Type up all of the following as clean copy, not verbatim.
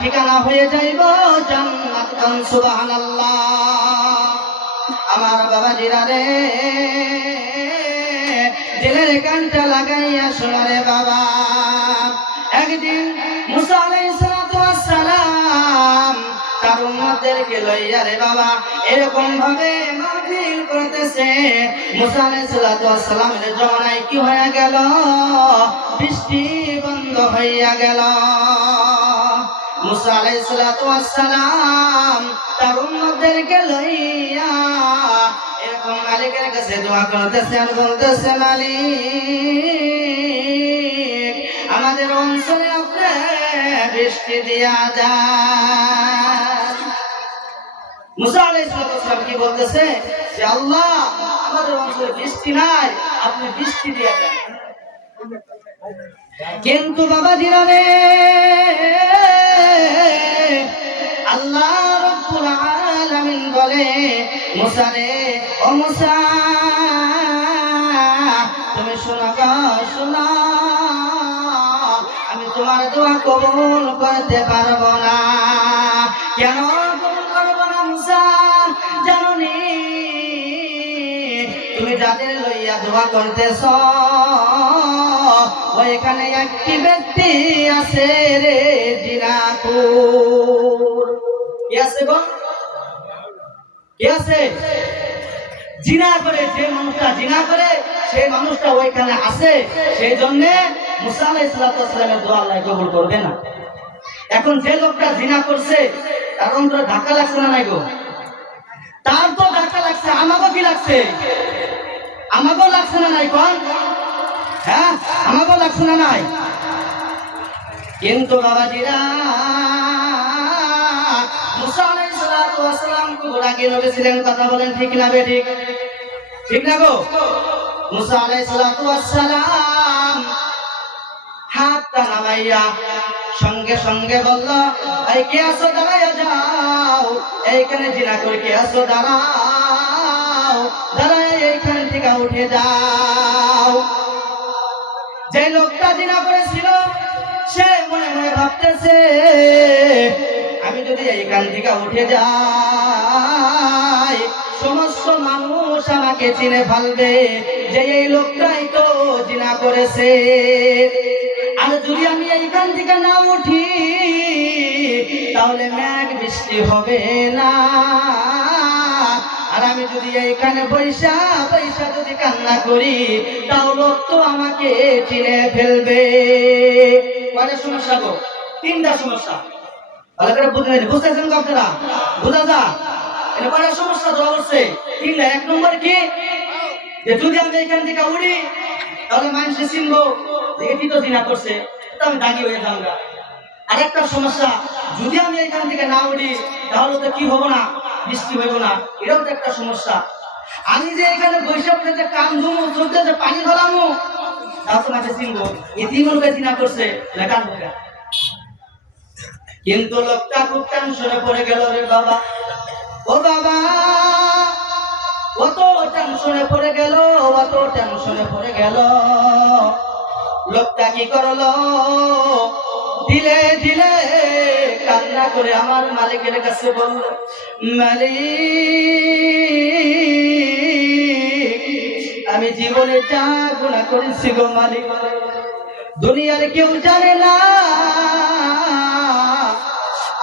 ঠিকানা হয়ে যাইব জান্নাত। সুবহানাল্লাহ। আমার বাবাজিরা রে, দিলের কানটা লাগাইয়া শোনো রে বাবা। একদিন মুসা আলাইহিস সালাতু ওয়াস সালাম তার উম্মতদেরকে লইয়া রে বাবা এরকম ভাবে মাহফিল করতেছে। মুসা আলাইহিস সালাতু ওয়াস সালামের জমানায় কি হয়ে গেল? বৃষ্টি বন্ধ হইয়া গেল। মুসা আলাইহিস সালাতু ওয়াস সালাম তার উম্মতদেরকে লইয়া এরকম মালিকের কাছে দোয়া করতেছে আর বলতেছে, মালিক, আমাদের অঞ্চলে আপনি বৃষ্টি দিয়া দেন। মুসা আলাইহিস সালাম কি বলতেছে যে আল্লাহ, আমাদের অঞ্চলে বৃষ্টি নাই, আপনি বৃষ্টি দিয়া দেন। কিন্তু বাবা জিরারে, আল্লাহ রাব্বুল আলামিন বলে, মুসা রে, ও মুসা, তুমি শোনো, আমি তোমার দোয়া কবুল করতে পারবো না। কেন কবুল করবো না মুসা? জানোনি তুমি যাদের লইয়া দোয়া করতেছ ওইখানে একটি ব্যক্তি আছে রে, জিনাকুর। কি আছে গো? কি আছে? জিনা করে, যে মানুষটা জিনা করে সেই মানুষটা ওইখানে আছে। সেই জন্য মুসা আলাইহিস সালামের দোয়া আল্লাহ কবুল করবে না। এখন যে লোকটা জিনা করছে তার অন্তরে ধাক্কা লাগছে না নাই গো? তার তো ধাক্কা লাগছে, আমাকে কি লাগছে? আমাকেও লাগছে না নাই কোন? হ্যাঁ, আমাকেও লাগছে না নাই? কিন্তু বাবাজিরা, মুসা আলাইহিস সালাম খুব আগে নবী ছিলেন, কথা বলেন ঠিক না বেঠিক? ঠিক না গো? মুসা আলাইহিস সালাম হাতটা নামাইয়া সঙ্গে সঙ্গে বলল, এই কে আছো দাঁড়াইয়া যাও, এইখানে জিনা করে কে আছো দাঁড়াও, দাঁড়াই এইখান থেকে উঠে যাও। যে লোকটা জিনা করেছিল সে মনে মনে ভাবতেছে, আমি যদি এইখান থেকে উঠে যাই সমস্ত মানুষ আমাকে চিনে ফেলবে যে এই লোকটাই তো জিনা করেছে। আর যদি আমি এইখান থেকে না উঠি তাহলে মেঘ বৃষ্টি হবে না। আর আমি যদি এইখানে পয়সা যদি কান্না করি তাও লোক তো আমাকে চিনে ফেলবে। কয়টা সমস্যা গো? তিনটা সমস্যা। ভালো করে বুঝতেছেন তো আপনারা? বুঝা যা? এটা কয়টা সমস্যা ধরা পড়ছে? তিনটা। এক নম্বর কি, যে যদি আমি এইখান থেকে উড়ি তাহলে মানুষে চিনবো এটি তো জিনা করছে, তো আমি দাগি হয়ে যাবো। আরেকটা সমস্যা, যদি আমি এখান থেকে না উঠি তাহলে তো কি হবো না? বৃষ্টি হইব না। এটাও তো একটা সমস্যা। আমি যে এখানে বৈশাখ যে কাম ধুমু চলতে যে পানি ধরামু তাও তো মাঝে চিনবো এটি মনে জিনা করছে। কিন্তু লোকটা খুব টেনশনে পড়ে গেল রে বাবা। ও বাবা, কত টেনশনে পড়ে গেল, কত টেনশনে পড়ে গেল। লোকটা কি করলো? দিলে দিলে কান্না করে আমার মালিকের কাছে বলল, মালিক, আমি জীবনে যা গুনাহ করেছি গো মালিক, দুনিয়ার কেউ জানে না।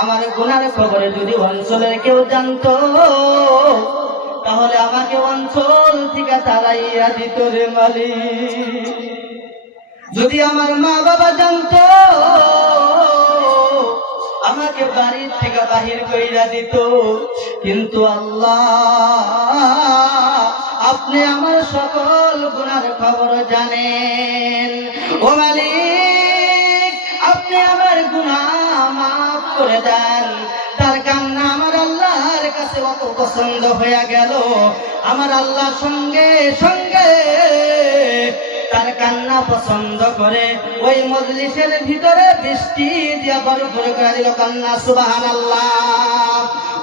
আমার গুনার খবরে যদি অঞ্চলের কেউ জানতো তাহলে আমাকে অঞ্চল থেকে তাড়াইয়া দিত রে মালিক। যদি আমার মা বাবা জানতো আমাকে বাড়ির থেকে বাহির কইরা দিত। কিন্তু আল্লাহ, আপনি আমার সকল গুনার খবর জানেন। ও মালিক, আপনি আমার গুনাহ মাফ করে দেন। তার কান্না আমার আল্লাহর কাছে অত পছন্দ হয়ে গেল। আমার আল্লাহ সঙ্গে সঙ্গে তার কান্না পছন্দ করে ওই মজলিসের ভিতরে বৃষ্টি দিয়া ভরপুর করে দিল কান্না। সুবহানাল্লাহ।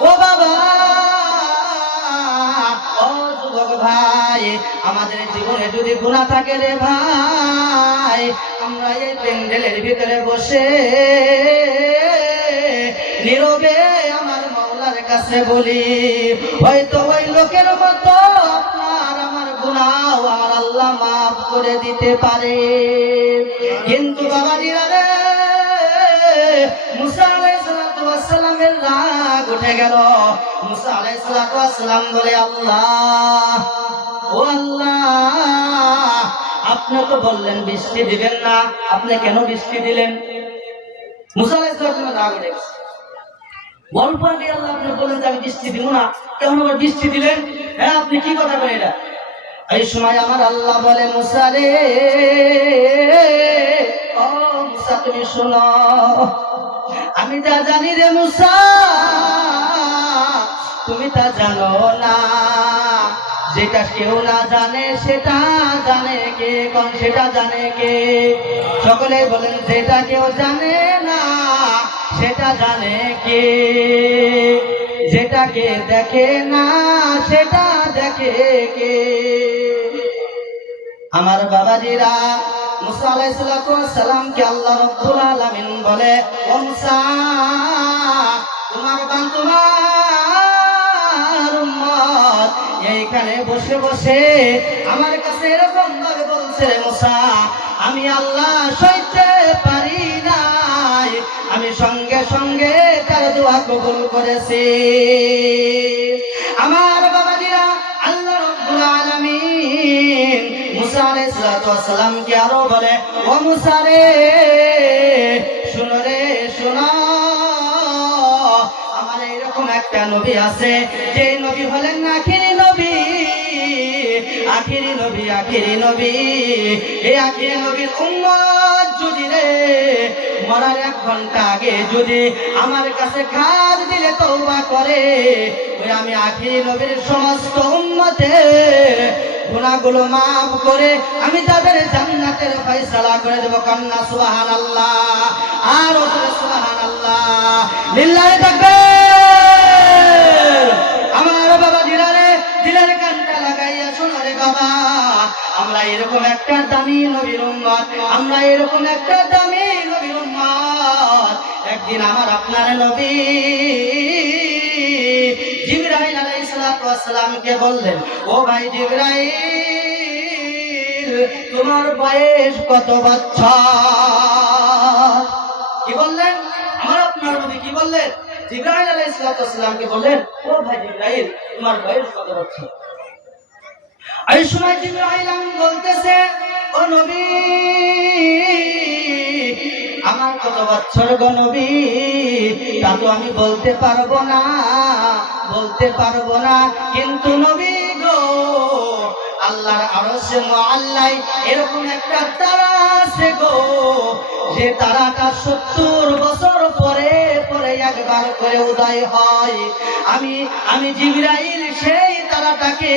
ও বাবা, ও যুবক ভাই, আমাদের জীবনে যদি গুনাহ থাকে রে ভাই, আমরা এই প্যান্ডেলের ভিতরে বসে নীরবে আমার মাওলার কাছে বলি, হয়তো ওই লোকের মতো আপনার আমার গুনাহ আমার আল্লাহ মাফ করে দিতে পারে। কিন্তু বাবাজিরা রে, মুসা আলাইহিস সালাতু ওয়াস সালামের রাগ উঠে গেল। মুসা আলাইহিস সালাতু ওয়াস সালাম বলে, আল্লাহ, ও আল্লাহ, আপনি তো বললেন বৃষ্টি দিবেন না, আপনি কেন বৃষ্টি দিলেন? মুসা আলাইহিস সালাম রাগ উঠে গেছে। অল্প আগে আল্লাহ আপনি বলেন যে আমি বৃষ্টি দিব না, কেন আবার বৃষ্টি দিলেন? হ্যাঁ, আপনি কি কথা বলেন এটা? এই সময় আমার আল্লাহ বলে, মুসা রে, ও মুসা তুমি শোনো, আমি যা জানি রে মুসা, তুমি তা জানো না। যেটা কেউ না জানে সেটা জানে কে? কোন সেটা জানে কে? সকলে বলেন, যেটা কেউ জানে না সেটা জানে কে? যেটাকে দেখে না সেটা দেখে কে? আমার বাবাজিরা, মুসা আলাইহিস সালামকে আল্লাহ রাব্বুল আলামিন বলে, ও মুসা, তোমার উম্মত এইখানে বসে বসে আমার কাছে এরকম ভাবে বলছে, মুসা, আমি আল্লাহ সইতে পারি নাই, আমি সঙ্গে সঙ্গে তার দোয়া কবুল করেছি। আমার বাবাজিরা, আল্লাহ রাব্বুল আলামিন মুসা আলাইহিস সালামকে আরো বলে, ও মুসা রে, শুনো রে, শোনো, আমার এরকম একটা নবী আছে, যে নবী হলেন আখিরি নবী, আখিরি নবী, আখিরি নবী। এই আখিরি নবীর উম্মত যদি রে মরার 1 ঘন্টা আগে যদি আমার কাছে খাদ দিলে তওবা করে, ওই আমি আখিরি নবীর সমস্ত উম্মতের গুনাহগুলো মাফ করে আমি তাদের জান্নাতের ফয়সালা করে দেব। কান্না সুবহানাল্লাহ, আর ওরে সুবহানাল্লাহ, লিল্লাহি তাকবীর। আমার বাবা দিলারে, দিলের কানটা লাগাইয়া শোনো রে বাবা, আমরা এরকম একটা দামি নবীর উম্মত, আমরা এরকম একটা দামি নবীর উম্মত। একদিন আমার আপনার নবী জিবরাইল আলাইহিস সালামকে বললেন, ও ভাই জিবরাইল, তোমার বয়স কত বছর? কি বললেন? আমার আপনার নবী কি বললেন? জিবরাইল আলাইহিস সালামকে বললেন, ও ভাই জিবরাইল, তোমার বয়স কত বছর? এই সময় জিবরাইল আমিন বলতেছে, ও নবী, আমার কত বছর গো নবী, তা তো আমি বলতে পারবো না, বলতে পারবো না। কিন্তু নবী গো, আল্লাহর আরশে মুআল্লায় এরকম একটা তারা আছে গো, যে তারাটা 70 বছর পরে পরে একবার করে উদয় হয়। আমি জিবরাইল সেই তারাটাকে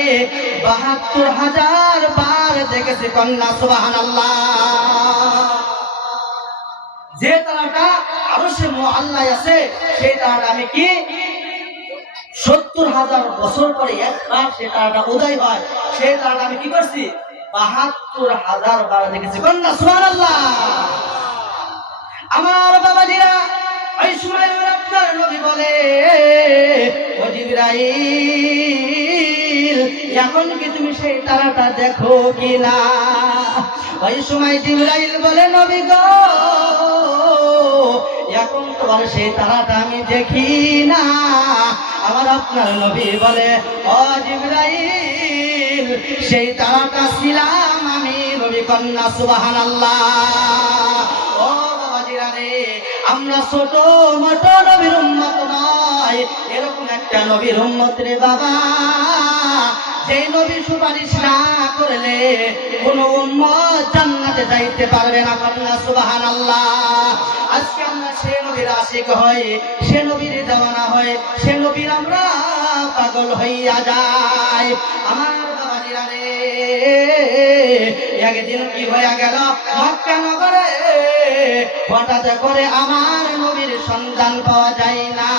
72,000 বার দেখেছি। কন্যা সুবহানাল্লাহ। যে তারাটা আরশে মুআল্লায় আছে, সেই তারাটা আমি কি 70,000 বছর পরে একবার সে তারাটা উদয় হয়। সেই তারাটা আমি কি করছি? 72,000 বার দেখেছি। কন্যা সুবহানাল্লাহ। আমার বাবাজিরা, ওই সময় আপনার নবী বলে, ও জিবরাইল, এখন কি তুমি সেই তারাটা দেখো কিনা? ওই সময় জিবরাইল বলে, নবী গো, এখন তোমার সেই তারাটা আমি দেখি না। আমার আপনার নবী বলে, ও জিবরাইল, সেই তারাটা ছিলাম আমি নবী। কন্যা সুবহানাল্লাহ। ও বাবাজিরা রে, আমরা ছোট মোটো নবীর উম্মত নয়, এরকম একটা নবীর উম্মত রে বাবা, যে নবী সুপারিশ না করলে কোন উম্মত জান্নাতে যাইতে পারবে না। কন্যা সুবহানাল্লাহ। আজকে আমরা সে নবীর আশিক হই, সে নবীর দেওয়ানা হয়, সে নবীর আমরা পাগল হইয়া যাই। আমার বাবাজিরা রে, একদিন কি হইয়া গেল, মক্কা নগরে হঠাৎ করে আমার নবীর সন্ধান পাওয়া যায় না।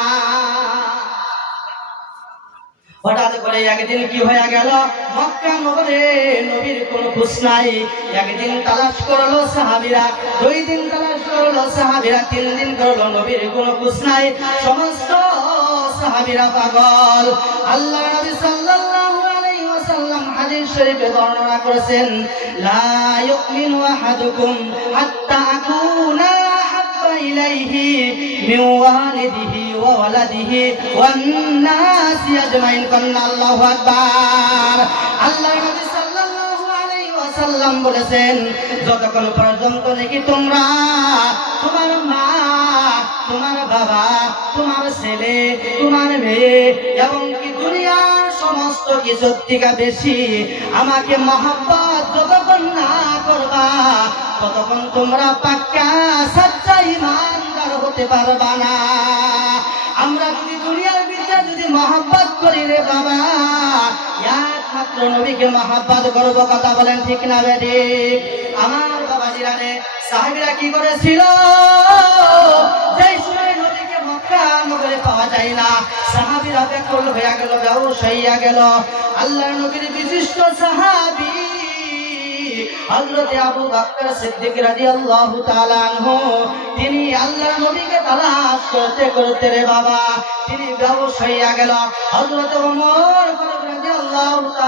হঠাৎ করে একদিন কি হয়ে গেল, মক্কা নগরে নবীর কোনো খোঁজ নাই। একদিন তালাশ করলো সাহাবীরা, 2 দিন তালাশ করলো সাহাবীরা, 3 দিন করলো, নবীর কোনো খোঁজ নাই। সমস্ত সাহাবীরা পাগল। আল্লাহ নবী সাল্লাল্লাহু আলাইহি ওয়াসাল্লাম হাদিস শরীফে বর্ণনা করেছেন, লা ইউমিনু আহাদুকুম হাত্তা আকুনা হাব্বা ইলাইহি মিন ওয়ালিদিহি ওয়া ওয়ালাদিহি ওয়ান নাসি আজমাইন। আল্লাহু আকবার। আল্লাহ নবী সাল্লাল্লাহু আলাইহি ওয়াসাল্লাম বলেছেন, যতক্ষণ পর্যন্ত নাকি তোমরা তোমার মা, তোমার বাবা, তোমার ছেলে, তোমার মেয়ে এবং কি দুনিয়ার সমস্ত কিছুর থেকে বেশি আমাকে মহব্বত যতক্ষণ না করবা, ততক্ষণ তোমরা পাক্কা সচ্চা ঈমানদার হতে পারবা না। আমরা যদি দুনিয়ার ভিতরে যদি মহব্বত করি রে বাবা, একমাত্র নবীকে মহব্বত করবো। কথা বলেন ঠিক না বেটি? আমার বাবাজিরা রে, সাহাবীরা কি করেছিল, যেই সময় নবীকে মক্কা নগরে পাওয়া যায় না, সাহাবীরা ব্যাকুল হয়ে গেল, বেহুশ হইয়া গেল। আল্লাহর নবীর বিশিষ্ট সাহাবী হযরত আবু বকর সিদ্দিক রাদিয়াল্লাহু তাআলা আনহু, তিনি আল্লাহর নবীকে তালাশ করতে করতে রে বাবা তিনি বেহুশ হইয়া গেল। হযরত ওমর ফারুক রাদিয়াল্লাহু তাআলা